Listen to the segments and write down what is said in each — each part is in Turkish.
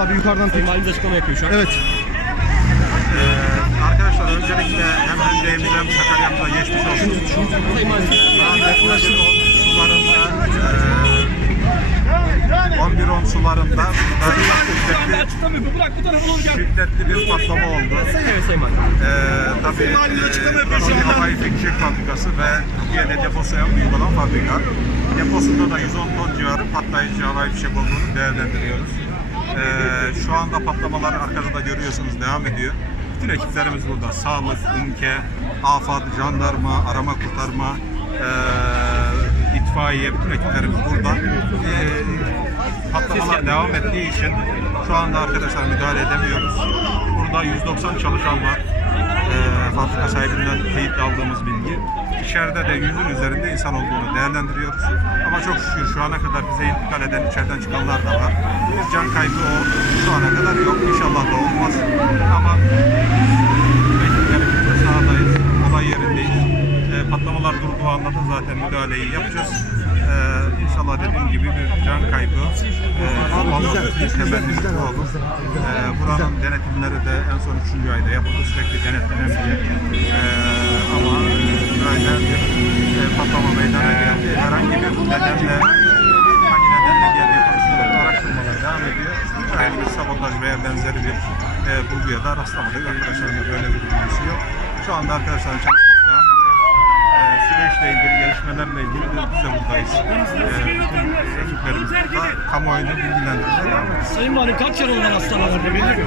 abi yukarıdan tut. Sayın Valimiz açıklama yapıyor şu an. Evet. Ee, arkadaşlar öncelikle hem Hünde'mize hem Sakarya'mıza geçmiş olsun. Yaklaşık sularında e, 11 on sularında burada şiddetli, şiddetli bir patlama oldu. Ee, tabii e, Rocky Havai Fikşir Fabrikası ve Türkiye'de deposu en büyük olan fabrika. Deposunda da 110 ton civarı patlayıcı havai fişek olduğunu değerlendiriyoruz. Ee, şu anda patlamalar arkada da görüyorsunuz devam ediyor. Bütün ekiplerimiz burada. Sağlık, UMKE, AFAD, jandarma, arama kurtarma, e, itfaiye bütün ekiplerimiz burada. Ee, patlamalar devam ettiği için şu anda arkadaşlar müdahale edemiyoruz. Burada 190 çalışan var. Fabrika sahibinden teyit aldığımız bilgi. İçeride de yüzün üzerinde insan olduğunu değerlendiriyoruz. Ama çok şükür şu ana kadar bize intikal eden içeriden çıkanlar da var. Bir can kaybı o şu ana kadar yok. İnşallah da olmaz. Ama ekiplerimizle sahadayız. Olay yerindeyiz. Ee, patlamalar durduğu anda da zaten müdahaleyi yapacağız. İnşallah dediğim gibi bir can kaybı e, olmaz. Temennimiz bu olur. Buranın denetimleri de en son 3. ayda yapıldı. Sürekli denetlenen bir. Ee, ama böyle bir e, patlama meydana geldi. Herhangi bir nedenle hangi nedenle geldiği konusunda da araştırmalar devam ediyor. Herhangi bir sabotaj veya benzeri bir e, bulguya da rastlamadık. Arkadaşlarımda böyle bir bilgisi yok. Şu anda arkadaşların çalışması devam ediyor. E, süreçle ilgili, gelişmelerle ilgili de biz de buradayız. E, ekiplerimiz burada. Kamuoyunu bilgilendirmeye devam ediyoruz. Sayın Valim kaç yaralı var hastanelerde belli mi?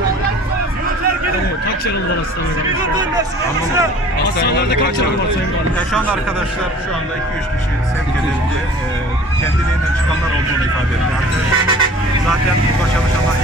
Evet, kaç yaralı var hastanelerde? Hastanelerde kaç yaralı var Sayın Valim? Ya şu anda arkadaşlar şu anda 2-3 kişi sevk edildi. E, kendiliğinden çıkanlar olduğunu ifade etti. Zaten burada çalışanlar